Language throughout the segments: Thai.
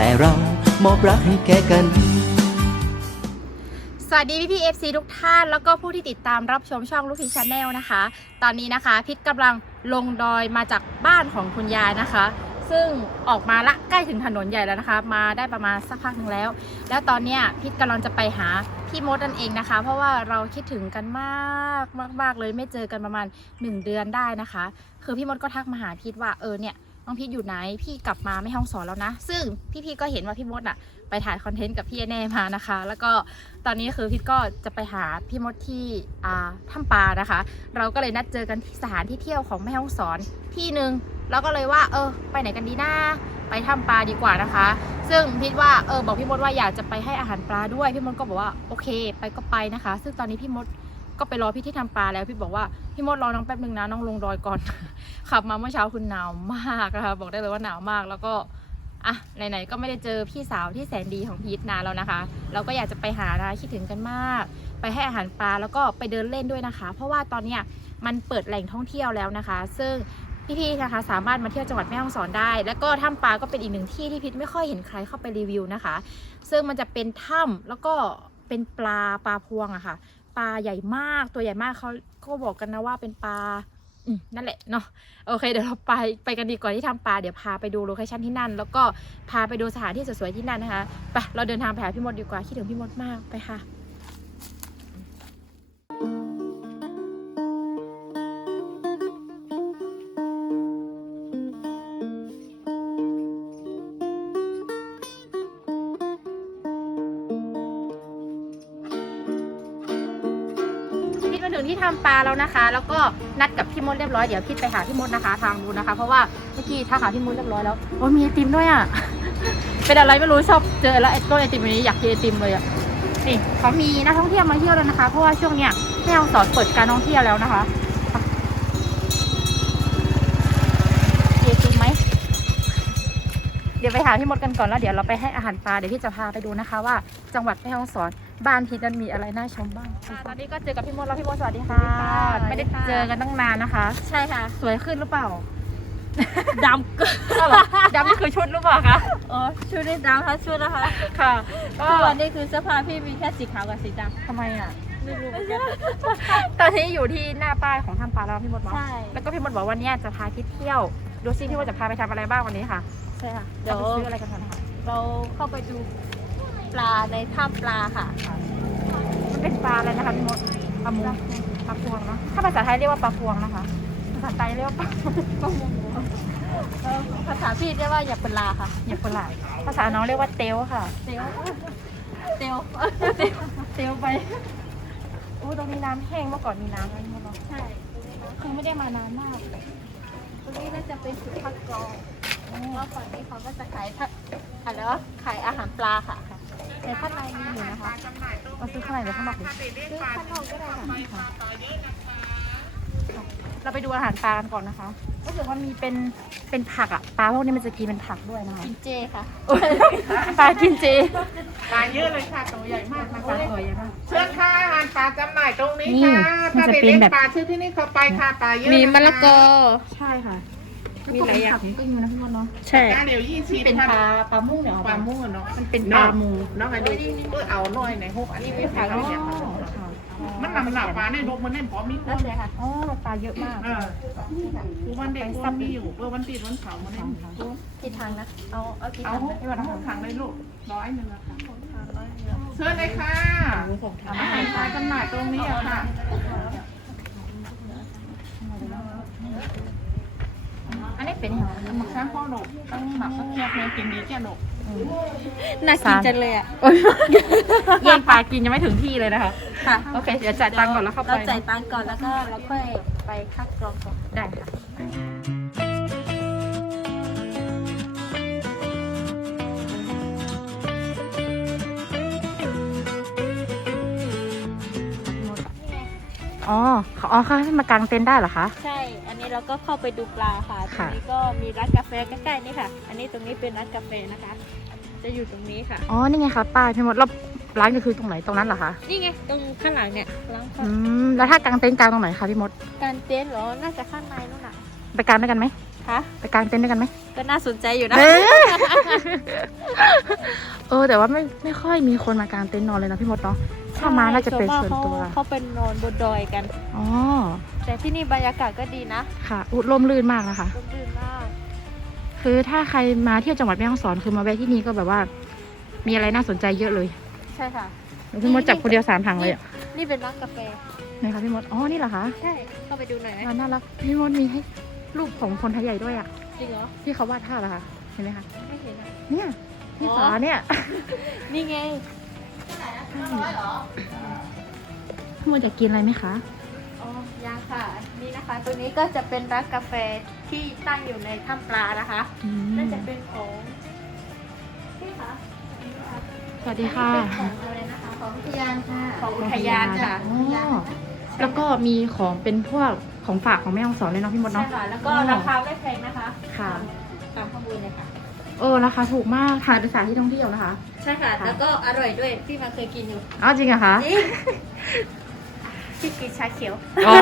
แต่เรามอบรักให้แก่กัน สวัสดีพี่พีเอฟซีทุกท่าน แล้วก็ผู้ที่ติดตามรับชมช่องลูกพีชาแนลนะคะ ตอนนี้นะคะพิษกำลังลงดอยมาจากบ้านของคุณยายนะคะ ซึ่งออกมาละใกล้ถึงถนนใหญ่แล้วนะคะ มาได้ประมาณสักพักหนึ่งแล้ว แล้วตอนเนี้ยพิษกำลังจะไปหาพี่มดนั่นเองนะคะ เพราะว่าเราคิดถึงกันมากมากมากเลยไม่เจอกันประมาณ 1 เดือนได้นะคะ คือพี่มดก็ทักมาหาพิษว่าเออเนี่ย น้องพิษอยู่ไหน พี่กลับมาไม่ห้องสอนแล้วนะ ซึ่งพี่พีก็เห็นว่าพี่มดอะไปถ่ายคอนเทนต์กับพี่แน่มานะคะ แล้วก็ตอนนี้คือพิทก็จะไปหาพี่มดที่อ่าถ้ำปลานะคะ เราก็เลยนัดเจอกันที่สถานที่เที่ยวของแม่ฮ่องสอนที่หนึ่งเราก็เลยว่าเออ ไปไหนกันดีนะไปถ้ำปลาดีกว่านะคะ ซึ่งพิทว่าเออบอกพี่มดว่าอยากจะไปให้อาหารปลาด้วย พี่มดก็บอกว่าโอเค ไปก็ไปนะคะ ซึ่งตอนนี้พี่มด ก็ไปรอพี่ที่ทำปลาแล้วพี่บอกว่าพี่มดรอน้องแป๊บนึงนะน้องลงดอยก่อน ขับมาเมื่อเช้าคุณหนาวมากนะคะบอกได้เลยว่าหนาวมากแล้วก็อะไหนๆก็ไม่ได้เจอพี่สาวที่แสนดีของพีทนานแล้วนะคะ เราก็อยากจะไปหานะคิดถึงกันมาก ไปให้อาหารปลาแล้วก็ไปเดินเล่นด้วยนะคะ เพราะว่าตอนเนี้ยมันเปิดแหล่งท่องเที่ยวแล้วนะคะ ซึ่งพี่ๆนะคะสามารถมาเที่ยวจังหวัดแม่ฮ่องสอนได้ แล้วก็ถ้ำปลาก็เป็นอีกหนึ่งที่ที่พิทไม่ค่อยเห็นใครเข้าไปรีวิวนะคะ ซึ่งมันจะเป็นถ้ำแล้วก็เป็นปลาปลาพวงอะค่ะ ปลาใหญ่มากตัวใหญ่มากเขาก็บอกกันนะว่าเป็นปลานั่นแหละเนาะโอเคเดี๋ยวเราไปไปกันดีกว่าที่ทำปลาเดี๋ยวพาไปดูโลเคชั่นที่นั่น แล้วก็พาไปดูสถานที่สวยๆที่นั่นนะคะไปเราเดินทางไปหาพี่มดดีกว่าคิดถึงพี่มดมากไปค่ะ แล้วนะคะ แล้วก็นัดกับพี่มดเรียบร้อยเดี๋ยวพี่ไปหาพี่มดนะคะทางนู้นนะคะ เพราะว่าเมื่อกี้ทักหาพี่มดเรียบร้อยแล้วโอ้มีไอติมด้วยอะ เป็นอะไรไม่รู้ชอบเจอแล้วไอต้นไอติมนนี้อยากกินไอติมเลยอะนี่เขามีนักท่องเที่ยวมาเที่ยวแล้วนะคะ เพราะว่าช่วงเนี้ยแม่ฮ่องสอนเปิดการท่องเที่ยวแล้วนะคะ เดี๋ยวไปหาพี่มดกันก่อนแล้วเดี๋ยวเราไปให้อาหารปลาเดี๋ยวพี่จะพาไปดูนะคะ ว่าจังหวัดแม่ฮ่องสอนบ้านพีนั้นมีอะไรน่าชมบ้างตอนนี้ก็เจอกับพี่มดแล้วพี่มดสวัสดีค่ะ ไม่ได้เจอกันตั้งนานนะคะ ใช่ค่ะ สวยขึ้นหรือเปล่าดำเกินอ้าวเหรอดำนี่คือชุดหรือเปล่าคะอ๋อชุดนี้ดำค่ะชุดนะคะ ค่ะก็ทุกวันนี้คือเสื้อผ้าพี่มีแค่สีขาวกับสีดทำไมอะำไม่รู้เหมือนกันตอนนี้อยู่ที่หน้าป้ายของทำปลาแล้วพี่มดเนาะใช่แล้วก็พี่มดบอกว่าเนี่ยจะพาคิดเที่ยว ดูซิพี่มดจะพาไปทำอะไรบ้างวันนี้ค่ะ ใช่ค่ะ เดี๋เดี๋ยยววไปซื้ออะไรกันก่อนนะคะเราเข้าไปดูปลาในถ้ำปลาค่ะ มันเป็นปลาอะไรนะคะพี่มดปลาหมูปลาพวงเนาะถ้าภาษาไทยเรียกว่าปลาพวงนะคะ ภาษาไทยเรียกว่าปลาเออภาษาพี่เรียกว่าอย่าเป็นลาค่ะอย่าปลายภาษาน้องเรียกว่าเตลค่ะ เตียวเตียวเตลไปอู้ตรงนี้น้ำแห้งเมื่อก่อนมีน้ำนะพี่มดเนาะใช่คือไม่ได้มานานมากตรงนี้น่าจะเป็นจุดพักกอง แล้วฝั่งนี้เขาก็จะขายทัอะไรวะขายอาหารปลาค่ะแต่ข้างในมีอยู่นะคะมาซื้อข้างในหรือข้างนอกดีซื้อข้างนอกก็ได้ค่ะเราไปดูอาหารปลากันก่อนนะคะก็คือว่ามีเป็นเป็นผักอะปลาพวกนี้มันจะกินเป็นผักด้วยนะคะกินเจค่ะปลากินเจปลาเยอะเลยค่ะตัวใหญ่มากนะปลาคะสวยมากเชิญค่ะอาหารปลาจำหน่ายตรงนี้นี่ค่ะมันถ้าจะไปเป็นเลี้ยงแบบปลาชื่อที่นี่เขาไปค่ะปลาเยอะมีมะละกอใช่ค่ะ มีหลายอย่างก็อยู่นะพี่มดเนาะใช่ปลาเดี๋ยวยี่สิบเป็นปค่ะลาปลามุ่งเนี่ยปลาหมูเนาะมันเป็นปลาหมูเนาะอันนี้เพื่อเอาหน่อยในหกอันนี้ไม่ขายอ๋อแล้วเนี่ยค่ะมันนำหนักปลาในหกมันได้พอมีคนั่นนเลยค่ะอ๋อปลาเยอะมากเออคือวันเด็กวันมีอยู่เพื่อวันติดวันเสาร์มันได้กี่ทางนะเอาเอากี่เอาทางหกนะเอาหกถังเลยลูกร้อยหนึ่งอะค่ะเชิญเลยค่ะอาหารปลาจำหน่ายตรงนี้อะค่ะ อันนี้เป็นอย่างไรหมักช้างข้อหนกต้องหมักสักแคบเลยกินดีแค่หนกน่ากินจังเลยอะแย่งปลากินยังไม่ถึงที่เลยนะคะ ค่ะโอเค เดี๋ยวจ่ายตังค์ก่อนแล้วเข้าไปเราจ่ายตังค์ก่อนแล้วก็เราค่อยไปคัดกรองก่อนได้ค่ะ อ๋ออ๋อค่ะให้มากางเต็นท์ได้เหรอคะ ใช่ อันนี้เราก็เข้าไปดูปลาค่ะตรค่ะ งนี้ก็มีร้านกาแฟใกล้ๆนี่ค่ะ อันนี้ตรงนี้เป็นร้านกาแฟนะคะ จะอยู่ตรงนี้ค่ะ อ๋อ นี่ไงคะป้ายพี่มดแล้วร้านก็คือตรงไหนตรงนั้นเหรอคะ นี่ไงตรงข้างหลังเนี่ยร้านอืม แล้วถ้ากางเต็นท์กางตรงไหนคะพี่มด การเต็นท์เหรอ น่าจะข้างในนู่นน่ะไปกางด้วยกันไหมฮะไปกางเต็นท์ด้วยกันไหม ก็น่าสนใจอยู่นะ เออ เออ แต่ว่าไม่ไม่ค่อยมีคนมากางเต็นท์นอนเลยนะพี่มดเนาะ ถ้ามาน่าจะเป็นส่วนตัวเขาเขาเป็นนอนบนดอยกัน อ๋อ แต่ที่นี่บรรยากาศก็ดีนะค่ะอุดร่มรื่นมากนะคะร่มรื่นมากคือถ้าใครมาเที่ยวจังหวัดแม่ฮ่องสอนคือมาแวะที่นี่ก็แบบว่า มีอะไรน่าสนใจเยอะเลย ใช่ค่ะเดี๋ยวพี่มดจับคนเดียวสามถังเลยอะนี่เป็นร้านกาแฟไหนคะพี่มดอ๋อนี่เหรอคะใช่เข้าไปดูหน่อยไหมร้านน่ารักพี่มดมีให้รูปของคนไทยใหญ่ด้วยอะจริงเหรอที่เขาวาดภาพอะค่ะเห็นไหมคะไม่เห็นอะเนี่ยที่อ๋อฝาเนี่ยนี่ไง พี่มดอยากกินอะไรไหมคะ อ๋อยังค่ะ นี่นะคะ ตัวนี้ก็จะเป็นร้านกาแฟที่ตั้งอยู่ในถ้ำปลานะคะ อืม น่าจะเป็นของพี่คะสวัสดีค่ะ เป็นของอะไรนะคะ ของอุทยานค่ะ ของอุทยานค่ะ อ๋อ แล้วก็มีของเป็นพวกของฝากของแม่ฮ่องสอนเลยเนาะพี่มดใช่เนาะ ค่ะ แล้วก็ราคาไม่แพงนะคะค่ะ ตามข้อมูลเลยค่ะ เออราคาถูกมากถ่ายเป็นสถานที่ท่องเที่ยวนะคะ ใช่ค่ะ ค่ะ แล้วก็อร่อยด้วย พี่มาเคยกินอยู่อ้าวจริงเหรอะคะจริงพี่กินชาเขียวอ๋อ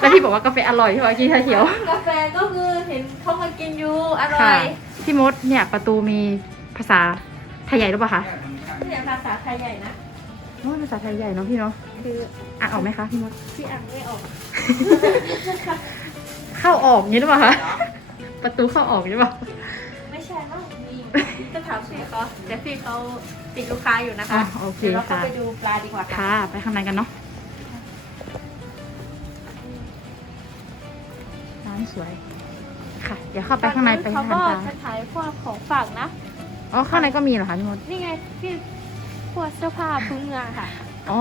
แล้วพี่บอกว่ากาแฟอร่อยใช่ไหมกินชาเขียวกาแฟก็คือเห็นเขามากินอยู่ อร่อค่ะยพี่มดเนี่ยประตูมีภาษาไทยใหญ่หรือเปล่าคะนี่ภาษาไทยใหญ่นะ โอ้ยภาษาไทยใหญ่เนาะพี่เนาะคืออ่านออกไหมคะพี่มดพี่อ่านไม่ออก เข้าออกอย่างนี้หรือเปล่าคะประตูเข้าออกอย่างนี้หรือเปล่าไม่ใช่มั้งมี จะถามพี่เขาเดี๋ยวพี่เขาติดลูกค้าอยู่นะคะอะโอเคเดี๋ยวเราเข้าค่ะ ไปดูปลาดีกว่าค่ะ ค่ะ ไปข้างในกันเนาะร้านสวย ค่ะ เดี๋ยวเข้าไปข้างในไปเขาทานก็ปลาจะขายพวกของฝากนะ อ๋อข้างในก็มีเหรอคะพี่มดนี่ไงพี่พวกเสื้อผ้าพื้นเมืองค่ะ อ๋อ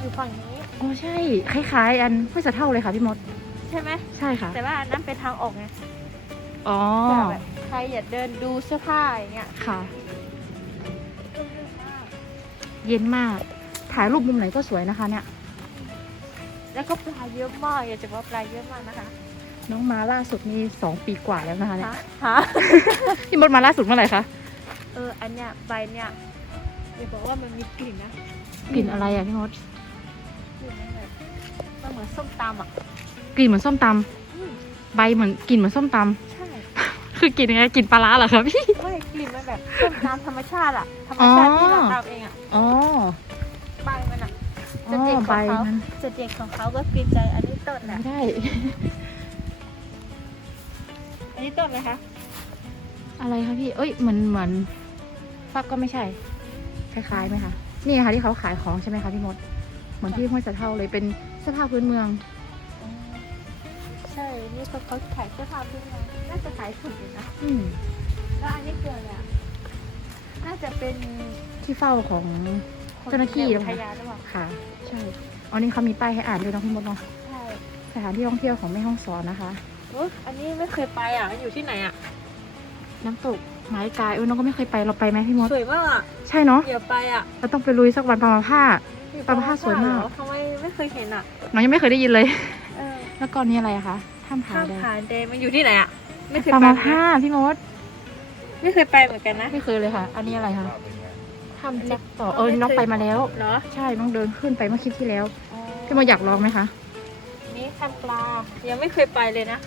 อยู่ฝั่งนี้อ๋อใช่ คล้ายๆ อันห้วยสะเท่าเลยค่ะพี่มด ใช่ไหม ใช่ค่ะ แต่ว่าอันนั้นเป็นทางออกไงอ๋อเผื่อแบบ ใครอยากเดินดูเสื้อผ้าอย่างเงี้ยค่ะ เย็นมาก ถ่ายรูปมุมไหนก็สวยนะคะเนี่ย แล้วก็ปลาเยอะมากอยากจะบอกว่าปลาเยอะมากนะคะ น้องมาล่าสุดนี่สองปีกว่าแล้วนะคะเนี่ยฮะฮะ พี่มดมาล่าสุดเมื่อไหร่คะเออ อันเนี้ยใบเนี้ยอย่าบอกว่ามันมีกลิ่นนะกลิ่นอะไรอะพี่มดกลิ่นมันแบบมันเหมือนส้มตำอะกลิ่นเหมือนส้มตอืมำใบเหมือนกลิ่นเหมือนส้มตใช่ำ คือกลิ่นยังไงกลิ่นปลาร้าเหรอคะพี่ ไม่กลิ่นมันแบบส้มตำธรรมชาติอะธรรมชาติที่เราทำเองอะอ๋อใบมันอะอ๋จุดเด่นอขใบองเขามันจุดเด่นของเขาก็กลิ่นใจอันนี้ต้นไม่อะได้ อันนี้ต้นไหมคะ อะไรคะพี่ เอ้ยเหมือนเหมือนฟักก็ไม่ใช่ คล้ายๆไหมคะ นี่ค่ะที่เขาขายของใช่ไหมคะพี่มด เหมือนที่ห้วยสะเท่าเลยเป็นเสื้อผ้าพื้นเมืองใช่ นี่เขาเขาขายเสื้อผ้าพื้นเมืองน่าจะขายถูกอยู่นะอืมแล้วอันนี้คืออะไรอะน่าจะเป็นที่เฝ้าของเจ้าหน้าที่คหรืออุเปล่าทยานหรือเปล่าค่ะ ใช่อ๋อนี่เขามีป้ายให้อ่านด้วยเนาะพี่มดเนาะใช่สถานที่ท่องเที่ยวของแม่ฮ่องสอนนะคะ โอ้อันนี้ไม่เคยไปอะมันอยู่ที่ไหนอะน้ำตกไม้กายเอ้ยน้องก็ไม่เคยไปเราไปไหมพี่มดสวยมากอะใช่เนาะเดี๋ยวไปอะเราต้องไปลุยสักวันปามาผ้าปลาผ้าสวยมาก เหรอทำไมไม่เคยเห็นอะน้องยังไม่เคยได้ยินเลย เออแล้วก่อนนี้อะไรอะคะ ถ้ำผาข้ามแดงผาแดงมันอยู่ที่ไหนอะ ไม่เคยปาไปมาเหมือนผ้ากันพี่มดไม่เคยไปเหมือนกันนะ ไม่เคยเลยค่ะ อันนี้อะไรคะถ้ำเล็กต่อเออน้องไปมาแล้ว เหรอ ใช่น้องเดินขึ้นไปเมื่อคลิปที่แล้วอ๋อพี่มดอยากลองไหมคะนี่ทำปลา ยังไม่เคยไปเลยนะ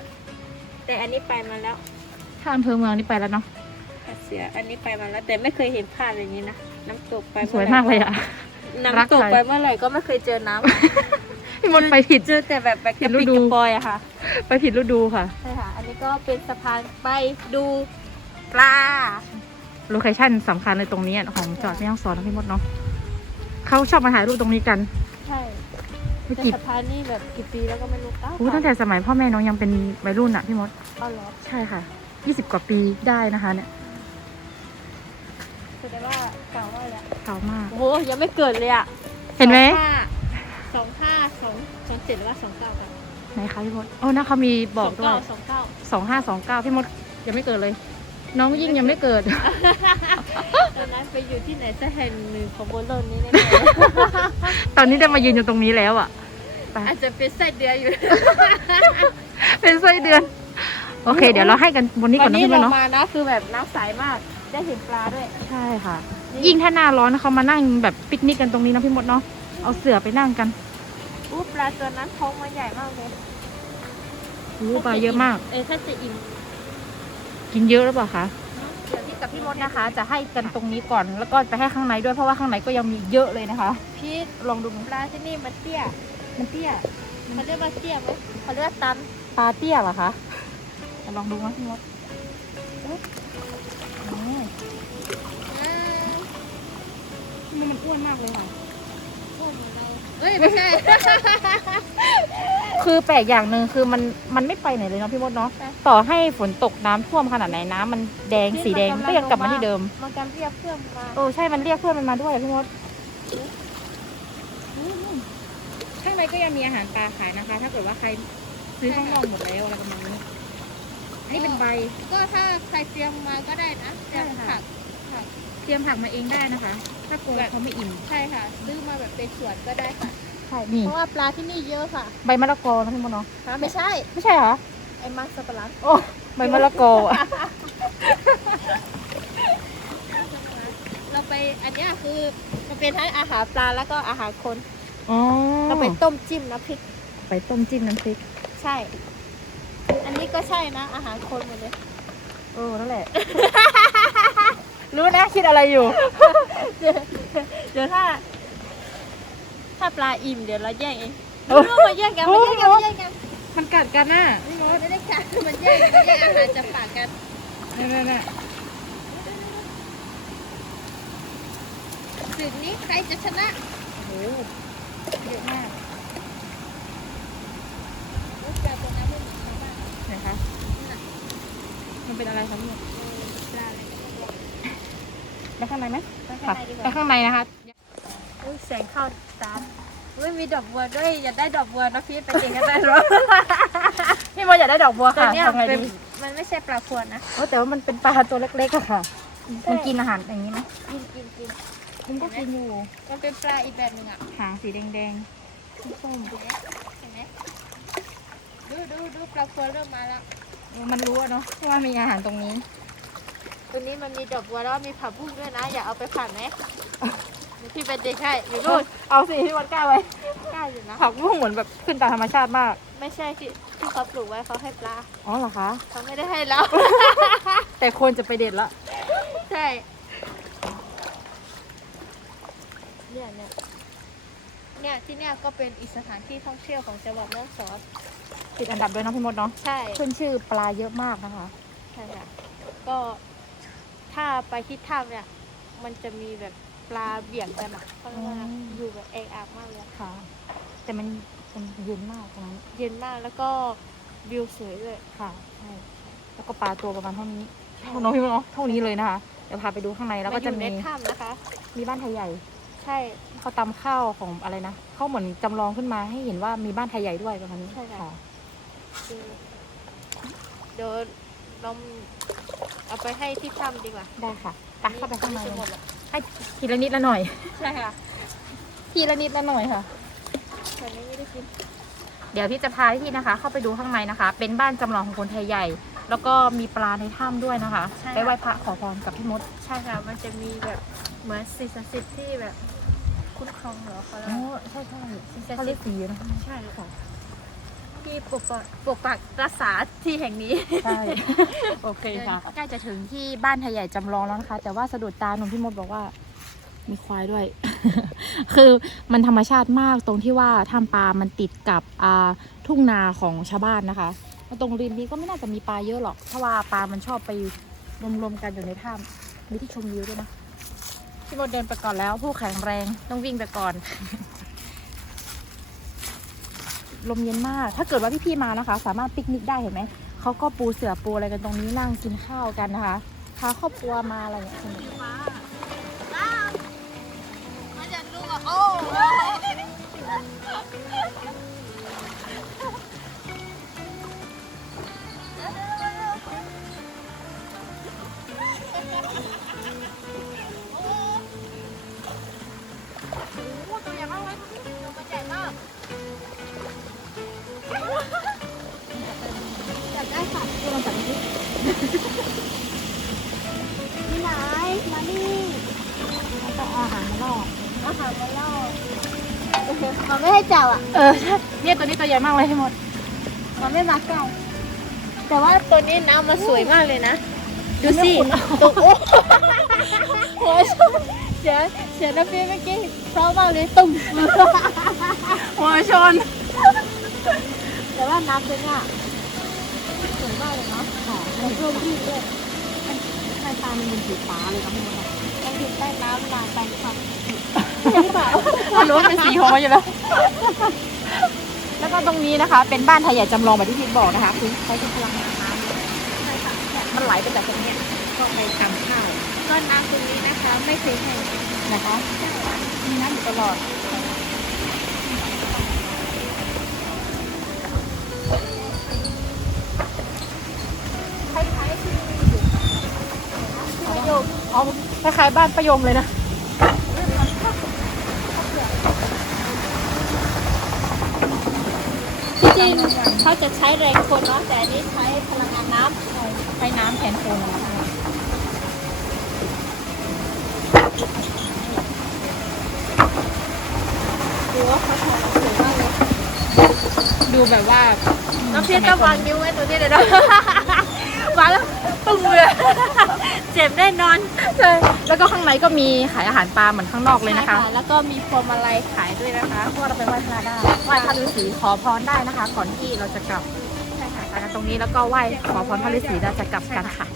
แต่อันนี้ไปมาแล้วถ้าอำเภอเมืองนี่ไปแล้วเนาะเสีย อันนี้ไปมาแล้ว แต่ไม่เคยเห็นภาพอย่างนี้นะ น้ำตกไปสวยมากเลยอะรักน้ำตกใครไปเมื่อไหร่ก็ไม่เคยเจอน้ำอะพี่ มดไปผิด เจอแต่แบบแบบผิกดระฤปิกดูกระปอยอะค่ะไปผิดฤดูค่ะ ใช่ค่ะ อันนี้ก็เป็นสะพานไปดูปลา โลเคชั่นสำคัญเลยตรงนี้อะของจังหวัดแม่ฮ่องสอนนะพี่มดเนาะเขาชอบมาถ่ายรูปตรงนี้กันใช่เมื่อแต่กี้สะพานนี่แบบกี่ปีแล้วก็ไม่รู้เอ้าอู้ตั้งแต่สมัยพ่อแม่น้องยังเป็นวัยรุ่นอะพี่มด เอาเหรอใช่ค่ะ 20 กว่าปีได้นะคะเนี่ยแสดงว่าเก่าว่าแหละเก่ามาก โอ้โหยังไม่เกิดเลยอะเห็นไหม ส เจ็ดหรือว่าสองเก้ากันไหนคะพี่มดโอ้นะเขามีบอกด้วยสองเก้าสองห้าสองเก้าพี่มดยังไม่เกิดเลย น้องยิ่งยังไม่เกิด ตอนนั้นไปอยู่ที่ไหนสักแห่งหนึ่งของบนโลกนี้แน่ตอนนี้ได้มายืนอยู่ตรงนี้แล้วอะไปๆอาจจะเป็นไส้เดือนอยู่ เป็นไส้เดือน โอเค เดี๋ยวเราให้กันบนนี้ก่วัอนนนะนี้พี่มเราดเนาะมานะคือแบบน้ำใสมากได้เห็นปลาด้วย ใช่ค่ะ ยิ่งถ้าหน้าร้อนนะเขามานั่งแบบปิกนิกกันตรงนี้นะพี่มดเนาะเอาเสื่อไปนั่งกัน อู้ปลาตัวนั้นท้องมันใหญ่มากเลยอู้ปลาเยอะมาก เออถ้าจะอิ่มกินเยอะหรือเปล่าคะเดี๋ยวพี่กับพี่มดนะคะ จะให้กันตรงนี้ก่อน แล้วก็ไปให้ข้างในด้วยเพราะว่าข้างในก็ยังมีเยอะเลยนะคะ พี่ลองดูปลาที่นี่มันเตี้ย มันเตี้ยเขาเรียกว่าเตี้ยไหมเขาเรียกว่าตันปลาเตี้ยเหรอคะจะลองดูไหมพี่มดอืมอ่ามันมันอ้วนมากเลยค่ะโอ้เหมือน เราเอ้ยไม่ใช่ คือแปลกอย่างหนึ่งคือมันมันไม่ไปไหนเลยเนาะพี่มดเนาะต่อให้ฝนตกน้ำท่วมขนาดไหนน้ำมันแดงสีแดงก็ยังกลับมาที่เดิมมันการเรียกเพื่อนมาโอ้ใช่มันเรียกเพื่อนมันมาด้วยพี่มดข้างในก็ยังมีอาหารปลาขายนะคะ ถ้าเกิดว่าใครซื้อข้างนอกหมดแล้วอะไรประมาณนี้อันนี้เป็นใบ ก็ถ้าใครเตรียมมาก็ได้นะเตรียมใช่ผัค่ะก เตรียมผักมาเองได้นะคะ ถ้ากลัวเขาไม่อิ่มใช่ค่ะ ซื้อมาแบบเป็นสวนก็ได้ค่ะ ใช่นี่เพราะว่าปลาที่นี่เยอะค่ะ ใบมะละกอนะพี่มดเนาะฮะไม่ใช่ ไม่ใช่เหรอ ไอ้มัสปะหลังโอ้ใบมะละกออะเราไปอันเนี้ยคือมันเป็นทั้งอาหารปลาแล้วก็อาหารคน อ๋อเราไปต้มจิ้มน้ำพริก ไปต้มจิ้มน้ำพริก ใช่ อันนี้ก็ใช่นะ อาหารคนหมดเลย เออนั่นแหละ รู้นะคิดอะไรอยู่ เดี๋ยวถ้า ถ้าปลาอิ่มเดี๋ยวเราแย่งเองโอ้รู้มาแย่งกันมาแย่งกันมาแย่งกันมันกัดกันน่ะไม่ได้ค่ะมันแย่งมันแย่งอาหารจากปากกันนี่นี่นี่สึกนี้ใครจะชนะโอ้โหเยอะมากรู้จักตรงนั้นไม่เหมือนชาวบ้านไหนคะมันเป็นอะไรคะพี่ปลาอะไรก็ไม่รู้ ไปข้างในไหมไปข้างในดีกไปว่าข้างในนะคะ อุ้ยแสงเข้าตามอุ้ยมีดอกบัวด้วยอยากได้ดอกบัวนะพี่ไปเองก็ได้หรอ พี่มออยากได้ดอกบัวแต่ค่ะเนี่ยทำไงเป็นดีมันไม่ใช่ปลาควรนะ โอ้แต่ว่ามันเป็นปลาตัวเล็กๆอะค่ะ มันกินอาหารอย่างนี้ไหมกินกินกินมันก็กินอยู่ มันเป็นปลาอีกแบบหนึ่งอะ หางสีแดงๆส้มเห็นไหมเห็นไหมดูดูดูปลาควรเริ่มมาแล้วๆเออมันรู้อะเนาะว่ามีอาหารตรงนี้ ตัวนี้มันมีดอกบัวแล้วมีผักบุ้งด้วยนะ อย่าเอาไปผัดไหมเดี๋ยวพี่ไปเด็กให้อยู่นู่นเอาสิพี่วัดกล้าไว้กล้าอยู่นะ ผักบุ้งเหมือนแบบขึ้นตามธรรมชาติมาก ไม่ใช่ที่ที่เขาปลูกไว้เขาให้ปลา อ๋อเหรอคะ เขาไม่ได้ให้เรา แต่คนจะไปเด็ดละ ใช่ เนี่ยเนี่ยเนี่ยที่เนี่ยก็เป็นอีกสถานที่ท่องเที่ยวของจังหวัดแม่ฮ่องสอนติดอันดับด้วยเนาะพี่มดเนาะ ใช่ ขึ้นชื่อปลาเยอะมากนะคะ ใช่ค่ะ ก็ ถ้าไปที่ถ้ำเนี่ย มันจะมีแบบปลาเบี่ยงกันอะเพราะว่าอืมอยู่แบบเอกอักมากเลยค่ะ แต่มันมันเย็นมากตรงนั้นเย็นมากแล้วก็วิวสวยด้วยค่ะใช่แล้วก็ปลาตัวประมาณเท่านี้น้องพี่มดเนาะเท่านี้เลยนะคะเดี๋ยวพาไปดูข้างในแล้วก็จะมาอยู่มีในถ้ำนะคะ มีบ้านไทยใหญ่ ใช่เขาตำข้าวของอะไรนะเขาเหมือนจำลองขึ้นมาให้เห็นว่ามีบ้านไทยใหญ่ด้วยประมาณนี้ใช่ค่ะคือเดี๋ยวเรา เอาไปให้ที่ถ้ำดีกว่าได้ค่ะไปเข้าไปข้างในจะหมดหรอกให้ทีละนิดละหน่อย ใช่ค่ะทีละนิดละหน่อยค่ะแต่นี้ไม่ได้กินเดี๋ยวพี่จะพาพี่นะคะ เข้าไปดูข้างในนะคะ เป็นบ้านจำลองของคนไทยใหญ่ แล้วก็มีปลาในถ้ำด้วยนะคะใช่ไปไหว้พระขอพรกับพี่มด ใช่ค่ะ มันจะมีแบบเหมือนสิ่งศักดิ์สิทธิ์ที่แบบคุ้มครองเหรอเขาเรียกโอ้ว่าใช่ใช่สิ่งศักเขาดิ์เรีสิยทกธิ์สีนะคะ ใช่ค่ะ ที่ปกปักปกปักรักษาที่แห่งนี้ ใช่ โอเคค่ะ ใกล้จะถึงที่บ้านไทยใหญ่จำลองแล้วนะคะ แต่ว่าสะดุดตาหนุ่มพี่มดบอกว่า มีควายด้วย คือมันธรรมชาติมากตรงที่ว่าถ้ำปลามันติดกับอ่าทุ่งนาของชาวบ้านนะคะแล้วตรงริมนี้ก็ไม่น่าจะมีปลาเยอะหรอกเพราะว่าปลามันชอบไปรวมๆกันอยู่ในถ้ำมีที่ชมวิวด้วยนะพี่มดเดินไปก่อนแล้วผู้แข็งแรงต้องวิ่งไปก่อน ลมเย็นมาก ถ้าเกิดว่าพี่ๆมานะคะ สามารถปิกนิกได้เห็นไหม เขาก็ปูเสือปูอะไรกันตรงนี้นั่งกินข้าวกันนะคะ พาครอบครัวมาอะไรอย่างเงี้ยสนุกมาจากดูอะโอ้ ที่ไหนมานี่แล้วก็เอาอาหารมาล่ออาหารมาเล่ามันไม่ให้จับอะเออใช่เนี่ยตัวนี้ตัวใหญ่มากเลยให้หมดมันไม่มาใกล้แต่ว่าตัวนี้น้ำมันสวยมากเลยนะใดูสิตัวโอ้โหเดี๋ยวเสียน้ำเพียเมื่อกี้เพราะมากเลยตุ่มหัวชนแต่ว่าน้ำเป็นอะ สวยมากเลยเนาะค่ะมันร่มรื่นด้วยใต้ตามันเป็นสีฟ้าเลยนะพี่มดมันอยู่ใต้น้ำนานไปหรือเปล่ามันรู้ว่าเป็นสีของมันอยู่แล้ว แล้วก็ตรงนี้นะคะ เป็นบ้านไทยใหญ่จำลองแบบที่พี่บอกนะคะคือใช้เป็นพลังงานน้ำเนี่ยมันไหลไปจากตรงเนี้ยก็ไปทำข้าวก็น้ำตรงนี้นะคะ ไม่เคยแห้งนะคะมีน้ำอยู่ตลอด คอ๋อคล้ายๆบ้านประยมเลยนะที่จริงเขาจะใช้แรงคนเนาะแต่อันนี้ใช้พลังงานน้ำใช้น้ำแทนคนดูว่าเขาทำสวยมากเลยดูแบบว่าน้องพี่ต้องวางนิ้วไว้ตรงนี้เลยนะวางแล้ว ตึงเลยเจ็บแน่นอนใช่แล้วก็ข้างในก็มีขายอาหารปลาเหมือนข้างนอกเลยนะคะ ใช่แล้วก็มีพวงมาลัยขายด้วยนะคะพวกเราไปไหว้พระได้ไหว้พระฤาษีขอพรได้นะคะ ก่อนที่เราจะกลับใช่ค่ะไปกันตรงนี้แล้วก็ไหว้ขอพรพระฤาษีเราจะกลับกันค่ะ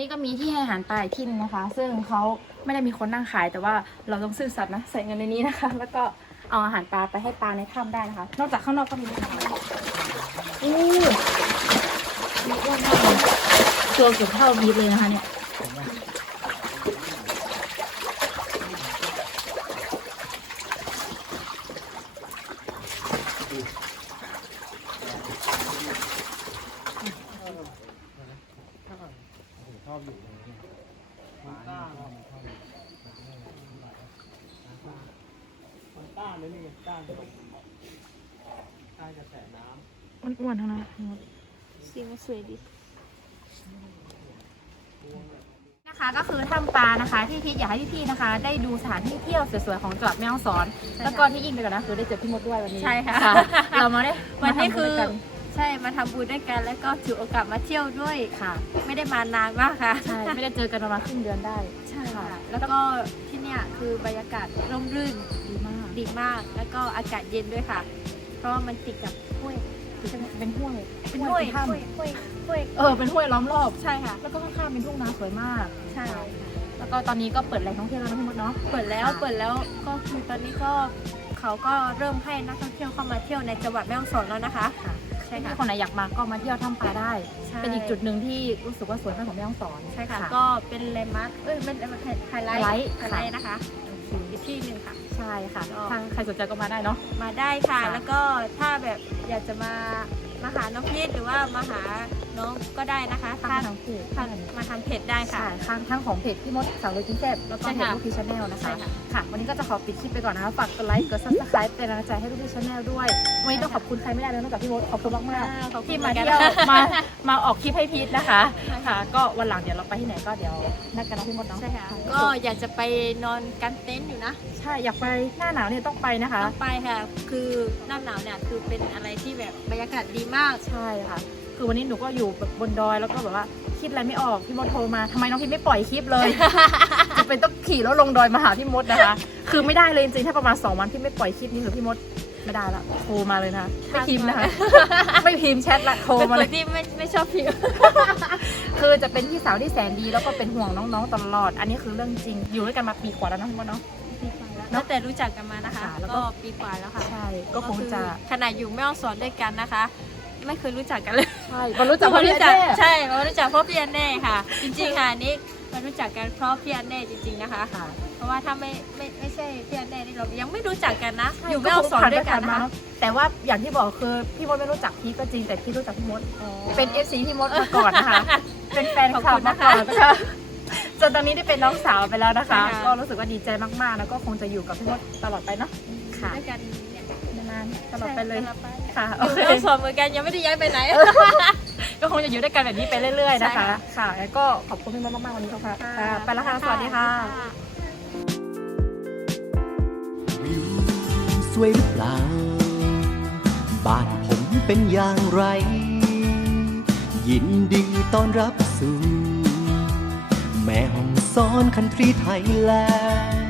นี้ก็มีที่ให้อาหารปลาอีกที่นึงนะคะ ซึ่งเขาไม่ได้มีคนนั่งขาย แต่ว่าเราต้องซื่อสัตย์นะใส่เงินในนี้นะคะ แล้วก็เอาอาหารปลาไปให้ปลาในถ้ำได้นะคะ นอกจากข้างนอกก็มีอาหารอู้มีอ้วนมากตัวเกือบเท่าบีทเลยนะคะเนี่ย อ้วนๆทั้งนั้น สีมันสวยดี นะคะก็คือถ้ำปลานะคะ ที่พี่อยากให้พี่ๆนะคะ ได้ดูสถานที่เที่ยวสวยๆของจังหวัดแม่ฮ่องสอน แล้วก็ที่ยิ่งไปกว่านั้นคือได้เจอพี่มดด้วยวันนี้ใช่ค่ะ เรามาได้วันนี้มาทำคือด้วยกันใช่มาทำบุญด้วยกันแล้วก็ถือโอกาสมาเที่ยวด้วยค่ะ ไม่ได้มานานมากค่ะใช่ไม่ได้เจอกันประมาณครึ่งเดือนได้ใช่ค่ะ แล้วก็ที่เนี่ยคือบรรยากาศร่มรื่นดีมากดีมาก แล้วก็อากาศเย็นด้วยค่ะ เพราะว่ามันติดกับห้วยเป็นห้วยเป็นห้วยถ้ำห้วยห้วยห้วยเออเป็นห้วยล้อมรอบใช่ค่ะ แล้วก็ข้างๆเป็นทุ่งนาสวยมาก ใช่แล้ว ก็ตอนนี้ก็เปิดแหล่งท่องเที่ยวแล้วนะพี่มดเนาะ เปิดแล้วค่ะเปิดแล้วก็คือตอนนี้ก็เขาก็เริ่มให้นักท่องเที่ยวเข้ามาเที่ยวในจังหวัดแม่ฮ่องสอนแล้วนะคะค่ะใช่ค่ะถ้าคนไหนอยากมาก็มาเที่ยวถ้ำปลาได้ ใช่ เป็นอีกจุดหนึ่งที่รู้สึกว่าสวยมากของแม่ฮ่องสอน ใช่ค่ะ ก็เป็นแลนด์มาร์คเอ้ยเป็นไฮไลท์ไฮไลท์ ไฮไลท์นะคะอีกที่หนึ่งค่ะ ใช่ค่ะก็ ทางใครสนใจก็มาได้เนาะ มาได้ค่ะ ค่ะ แล้วก็ถ้าแบบอยากจะมามาหาน้องพีทหรือว่ามาหา น้องก็ได้นะคะทางถ้าทางเพจทางมาทางเพจได้ค่ะ ใช่ทางทางของเพจพี่มดสาวเลยกินแซ่บแล้วก็ใช่เพจค่ะ ลูกพีชาแนลนะคะ ใช่ค่ะ ค่ะ วันนี้ก็จะขอปิดคลิปไปก่อนนะคะ ฝากกดไลค์ กดซับสไครป์เป็นกำลังใจให้ลูกพีชาแนลด้วย วันนี้ต้องขอบคุณใครไม่ได้เลยนอกจากพี่มดขอบคุณมากมากขอบๆคุณที่เหมืมาอนกันเที่ยวมา มาออกคลิปให้พีทนะคะค่ะ ก็วันหลังเดี๋ยวเราไปที่ไหนก็เดี๋ยวนัดกันนะพี่มดเนาะ ใช่ค่ะ ก็อยากจะไปนอนกันเต็นท์อยู่นะ ใช่ อยากไปหน้าหนาวเนี่ยต้องไปนะคะ ต้องไปค่ะ คือหน้าหนาวเนี่ยคือเป็นอะไรที่แบบบรรยากาศดีมาก ใช่ค่ะ คือวันนี้หนูก็อยู่แบบบนดอยแล้วก็แบบว่าคิดอะไรไม่ออกพี่มดโทรมาทำไมน้องพี่ไม่ปล่อยคลิปเลย จะเป็นต้องขี่แล้วลงดอยมาหาพี่มดนะคะ คือไม่ได้เลยจริงๆถ้าประมาณ2วันพี่ไม่ปล่อยคลิปนี้คือพี่มดไม่ได้ละโทรมาเลยนะไม่พิมพ์นะคะ ไม่พิมพ์แชทละโทรเป็นมาคเลนยที่ไม่ไม่ชอบพิมพ์คือจะเป็นพี่สาวที่แสนดีแล้วก็เป็นห่วงน้องๆตลอด อันนี้คือเรื่องจริง อยู่ด้วยกันมาปีกว่าแล้วเนอะพี่มดเนาะตั้งแต่รู้จักกันมานะคะค่ะแล้วก็ก็ปีกว่าแล้วค่ะ ใช่ ก็คงจะอขนาดอยู่แม่ฮ่องสอนด้วยกันนะคะ ไม่เคยรู้จักกันเลยใช่มารู้จักมาพี่รู้จักแน่ใช่มารู้จักเพราะพี่อันเน่ค่ะ จริงๆค่ะอันนี่มารู้จักกันเพราะพี่อันเน่จริง ๆนะคะค่ะเพราะว่าถ้าไม่ไม่ไม่ใช่พี่อันเน่นี่เรายังไม่รู้จักกันนะออยู่ยู่แม่แม่ฮ่องสอนผ่านด้ด้ววยยกักันนนะมาคะเนอะแต่ว่าอย่างที่บอกคือพี่มดไม่รู้จักพี่ก็จริงแต่พี่รู้จักพี่มดเป็น FC พี่มดมาก่อนนะคะเป็นแฟนคลับมาก่อนนะคะจนตอนนี้ได้เป็นน้องสาวไปแล้วนะคะ ก็รู้สึกว่าดีใจมากๆ แล้วก็คงจะอยู่กับพี่มดตลอดไปเนาะค่ะด้วยกันเนี่ยนานๆตลอดไปเลยใช่ตลอดไปค่ะอโอยู่เคแม่ฮ่องสอนเหมือนกันยังไม่ได้ย้ายไปไหน ก็คงจะอยู่ด้วยกันแบบนี้ไปเรื่อยๆนะคะใช่ค่ะค่ะ แล้วก็ขอบคุณพี่มดมากๆวันนี้ค่ะค่ะไปแล้วค่ะสวัสดีค่ะวิวสวยหรือเปล่า บ้านผมเป็นอย่างไร ยินดีต้อนรับสู่ แม่ห้องซ้อนคันทรีไทยแลนด์